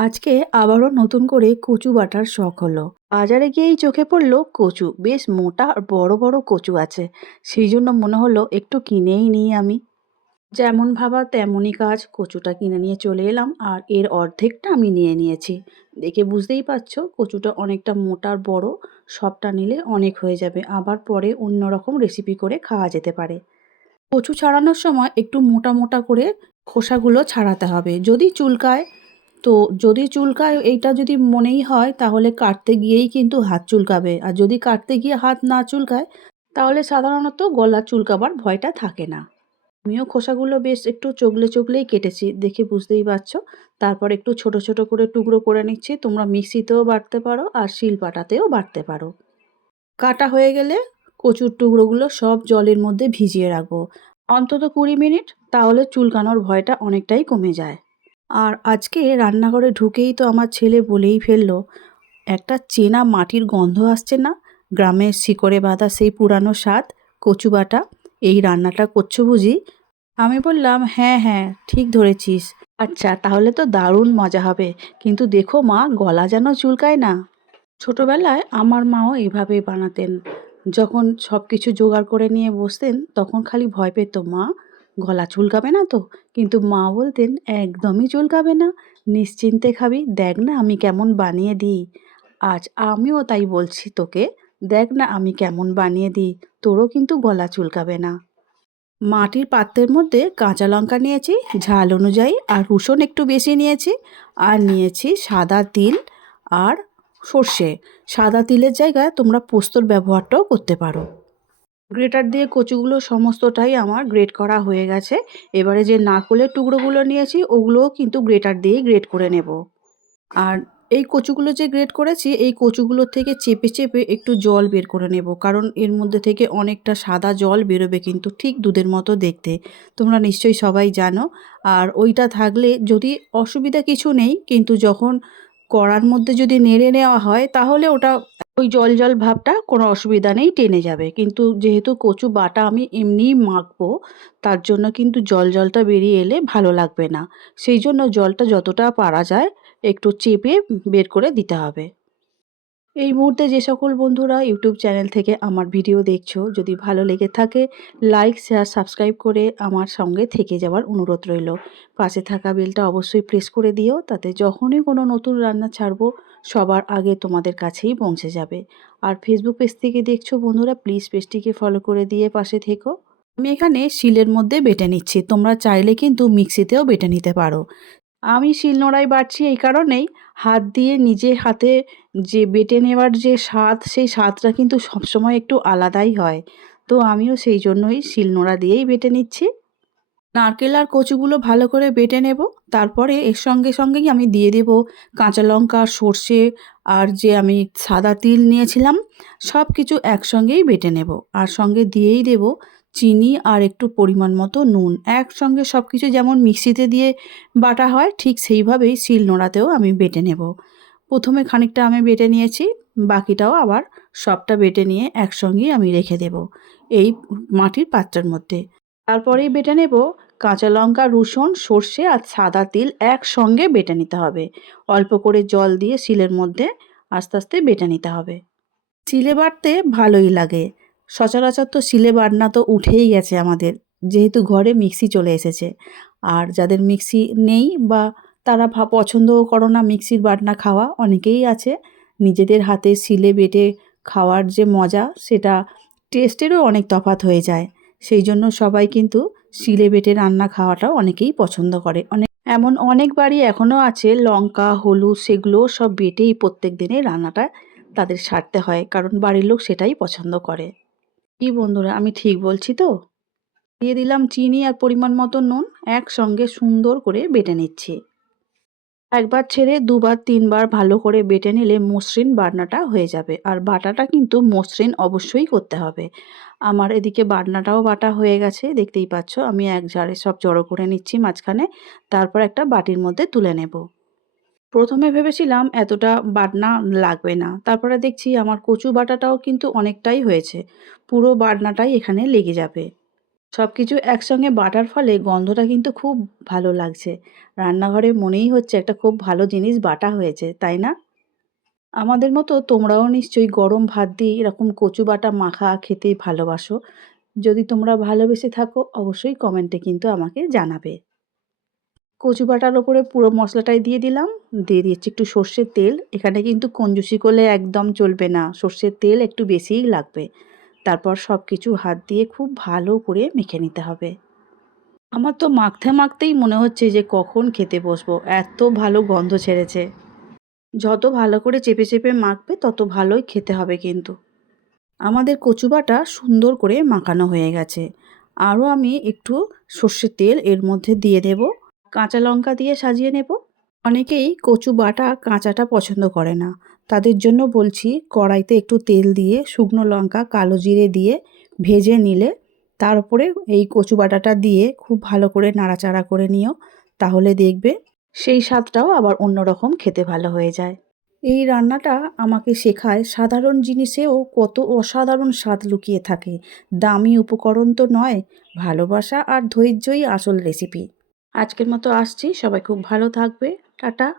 আজকে আবারও নতুন করে কচু বাটার শখ হলো। বাজারে গিয়েই চোখে পড়লো কচু, বেশ মোটা আর বড় বড় কচু আছে। সেই জন্য মনে হলো একটু কিনেই নিই আমি। যেমন ভাবা তেমনই কাজ, কচুটা কিনে নিয়ে চলে এলাম আর এর অর্ধেকটা আমি নিয়ে নিয়েছি। দেখে বুঝতেই পারছো কচুটা অনেকটা মোটা আর বড়। সবটা নিলে অনেক হয়ে যাবে, আবার পরে অন্যরকম রেসিপি করে খাওয়া যেতে পারে। কচু ছাড়ানোর সময় একটু মোটা মোটা করে খোসাগুলো ছাড়াতে হবে, যদি চুলকায় তো। যদি চুলকায় এইটা যদি মনেই হয় তাহলে কাটতে গিয়েই কিন্তু হাত চুলকাবে, আর যদি কাটতে গিয়ে হাত না চুলকায় তাহলে সাধারণত গলা চুলকাবার ভয়টা থাকে না। আমিও খোসাগুলো বেশ একটু চগলে চগলেই কেটেছি, দেখে বুঝতেই পারছো। তারপর একটু ছোট ছোট করে টুকরো করে নিচ্ছি। তোমরা মিক্সিতেও বাটতে পারো আর শিলপাটাতেও বাটতে পারো। কাটা হয়ে গেলে কচুর টুকরোগুলো সব জলের মধ্যে ভিজিয়ে রাখবো অন্তত 20 মিনিট, তাহলে চুলকানোর ভয়টা অনেকটাই কমে যায়। আর আজকে রান্নাঘরে ঢুকেই তো আমার ছেলে বলেই ফেললো, একটা চেনা মাটির গন্ধ আসছে না? গ্রামের শিকড়ে বাঁধা সেই পুরানো স্বাদ, কচু বাটা। এই রান্নাটা করছো বুঝি? আমি বললাম, হ্যাঁ হ্যাঁ, ঠিক ধরেছিস। আচ্ছা, তাহলে তো দারুণ মজা হবে। কিন্তু দেখো মা, গলা যেন চুলকায় না। ছোটবেলায় আমার মাও এভাবেই বানাতেন। যখন সব কিছু জোগাড় করে নিয়ে বসতেন তখন খালি ভয় পেত, মা গলা চুলকাবে না তো? কিন্তু মা বলতেন, একদমই চুলকাবে না, নিশ্চিন্তে খাবি, দেখ না আমি কেমন বানিয়ে দিই। আজ আমিও তাই বলছি তোকে, দেখ না আমি কেমন বানিয়ে দিই, তোরও কিন্তু গলা চুলকাবে না। মাটির পাত্রের মধ্যে কাঁচা লঙ্কা নিয়েছি ঝাল অনুযায়ী, আর রসুন একটু বেশি নিয়েছি, আর নিয়েছি সাদা তিল আর সর্ষে। সাদা তিলের জায়গায় তোমরা পোস্তর ব্যবহারটাও করতে পারো। গ্রেটার দিয়ে কচুগুলো সমস্তটাই আমার গ্রেট করা হয়ে গেছে। এবারে যে নারকোলের টুকরোগুলো নিয়েছি ওগুলোও কিন্তু গ্রেটার দিয়েই গ্রেট করে নেব। আর এই কচুগুলো যে গ্রেট করেছি, এই কচুগুলোর থেকে চেপে চেপে একটু জল বের করে নেব, কারণ এর মধ্যে থেকে অনেকটা সাদা জল বেরোবে, কিন্তু ঠিক দুধের মতো দেখতে। তোমরা নিশ্চয়ই সবাই জানো। আর ওইটা থাকলে যদি অসুবিধা কিছু নেই, কিন্তু যখন কড়ার মধ্যে যদি নেড়ে নেওয়া হয় তাহলে ওটা ওই জল জল ভাবটা কোনো অসুবিধা নেই, টেনে যাবে। কিন্তু যেহেতু কচু বাটা আমি এমনিই মাখবো, তার জন্য কিন্তু জল জলটা বেরিয়ে এলে ভালো লাগবে না। সেই জন্য জলটা যতটা পারা যায় একটু চেপে বের করে দিতে হবে। এই মুহূর্তে যে সকল বন্ধুরা ইউটিউব চ্যানেল থেকে আমার ভিডিও দেখছো, যদি ভালো লেগে থাকে লাইক শেয়ার সাবস্ক্রাইব করে আমার সঙ্গে থেকে যাওয়ার অনুরোধ রইল। পাশে থাকা বেলটা অবশ্যই প্রেস করে দিও, তাতে যখনই কোনো নতুন রান্না ছাড়বো সবার আগে তোমাদের কাছেই পৌঁছে যাবে। আর ফেসবুক পেজ থেকে দেখছো বন্ধুরা, প্লিজ পেজটিকে ফলো করে দিয়ে পাশে থেকো। আমি এখানে শিলের মধ্যে বেটে নিচ্ছি, তোমরা চাইলে কিন্তু মিক্সিতেও বেটে নিতে পারো। আমি শিলনোড়ায় বাটছি এই কারণেই, হাত দিয়ে নিজে হাতে যে বেটে নেওয়ার যে স্বাদ, সেই স্বাদটা কিন্তু সবসময় একটু আলাদাই হয়। তো আমিও সেই জন্যই শিলনোড়া দিয়েই বেটে নিচ্ছি। নারকেল আর কচুগুলো ভালো করে বেটে নেব। তারপরে এর সঙ্গে সঙ্গেই আমি দিয়ে দেব কাঁচা লঙ্কা, সর্ষে আর যে আমি সাদা তিল নিয়েছিলাম, সব কিছু একসঙ্গেই বেটে নেব। আর সঙ্গে দিয়েই দেব চিনি আর একটু পরিমাণ মতো নুন। একসঙ্গে সব কিছু যেমন মিক্সিতে দিয়ে বাটা হয়, ঠিক সেইভাবেই শিলনোড়াতেও আমি বেটে নেব। প্রথমে খানিকটা আমি বেটে নিয়েছি, বাকিটাও আবার সবটা বেটে নিয়ে একসঙ্গেই আমি রেখে দেব এই মাটির পাত্রের মধ্যে। তারপরেই বেটে নেব কাঁচা লঙ্কা, রসুন, সর্ষে আর সাদা তিল একসঙ্গে বেটে নিতে হবে। অল্প করে জল দিয়ে শিলের মধ্যে আস্তে আস্তে বেটে নিতে হবে। শিলে বাটতে ভালোই লাগে। সচরাচর তো শিলে বাটনা তো উঠেই গেছে আমাদের, যেহেতু ঘরে মিক্সি চলে এসেছে। আর যাদের মিক্সি নেই বা তারা পছন্দও করো না মিক্সির বাটনা খাওয়া, অনেকেই আছে। নিজেদের হাতে শিলে বেটে খাওয়ার যে মজা, সেটা টেস্টেরও অনেক তফাৎ হয়ে যায়। সেই জন্য সবাই কিন্তু শিলে বেটে রান্না খাওয়াটাও অনেকেই পছন্দ করে। এমন অনেক বাড়ি এখনও আছে লঙ্কা, হলুদ সেগুলোও সব বেটেই প্রত্যেক দিনের রান্নাটা তাদের সারতে হয়, কারণ বাড়ির লোক সেটাই পছন্দ করে। কি বন্ধুরা, আমি ঠিক বলছি তো? দিয়ে দিলাম চিনি আর পরিমাণ মতো নুন, একসঙ্গে সুন্দর করে বেটে নিচ্ছি। একবার ছেড়ে দুবার তিনবার ভালো করে বেটে নিলে মসৃণ বাটনাটা হয়ে যাবে। আর বাটাটা কিন্তু মসৃণ অবশ্যই করতে হবে। আমার এদিকে বাটনাটাও বাটা হয়ে গেছে, দেখতেই পাচ্ছ। আমি এক ঝাড়ে সব জড়ো করে নিচ্ছি মাঝখানে, তারপর একটা বাটির মধ্যে তুলে নেব। প্রথমে ভেবেছিলাম এতটা বাটনা লাগবে না, তারপরে দেখছি আমার কচু বাটাটাও কিন্তু অনেকটাই হয়েছে, পুরো বাটনাটাই এখানে লেগে যাবে। সব কিছু একসঙ্গে বাটার ফলে গন্ধটা কিন্তু খুব ভালো লাগছে। রান্নাঘরে মনেই হচ্ছে একটা খুব ভালো জিনিস বাটা হয়েছে, তাই না? আমাদের মতো তোমরাও নিশ্চয়ই গরম ভাত দিয়ে এরকম কচু বাটা মাখা খেতে ভালোবাসো। যদি তোমরা ভালোবেসে থাকো অবশ্যই কমেন্টে কিন্তু আমাকে জানাবে। কচু বাটার ওপরে পুরো মশলাটাই দিয়ে দিলাম। দিয়ে দিচ্ছি একটু সর্ষের তেল। এখানে কিন্তু কঞ্জুসি করলে একদম চলবে না। সর্ষের তেল একটু বেশিই লাগবে। তারপর সব কিছু হাত দিয়ে খুব ভালো করে মেখে নিতে হবে। আমার তো মাখতে মাখতেই মনে হচ্ছে যে কখন খেতে বসবো। এত ভালো গন্ধ ছেড়েছে। যত ভালো করে চেপে চেপে মাখবে তত ভালোই খেতে হবে কিন্তু। আমাদের কচু বাটা সুন্দর করে মাখানো হয়ে গেছে। আরও আমি একটু সর্ষের তেল এর মধ্যে দিয়ে দেব। কাঁচা লঙ্কা দিয়ে সাজিয়ে নেব। অনেকেই কচু বাটা কাঁচাটা পছন্দ করে না। তাদের জন্য বলছি কড়াইতে একটু তেল দিয়ে শুকনো লঙ্কা কালো জিরে দিয়ে ভেজে নিলে তার উপরে এই কচু বাটাটা দিয়ে খুব ভালো করে নাড়াচাড়া করে নিও। তাহলে দেখবে সেই স্বাদটাও আবার অন্যরকম খেতে ভালো হয়ে যায়। এই রান্নাটা আমাকে শেখায় সাধারণ জিনিসেও কত অসাধারণ স্বাদ লুকিয়ে থাকে। দামি উপকরণ তো নয়, ভালোবাসা আর ধৈর্যই আসল রেসিপি। আজকের মতো আসছি, সবাই খুব ভালো থাকবে। টাটা।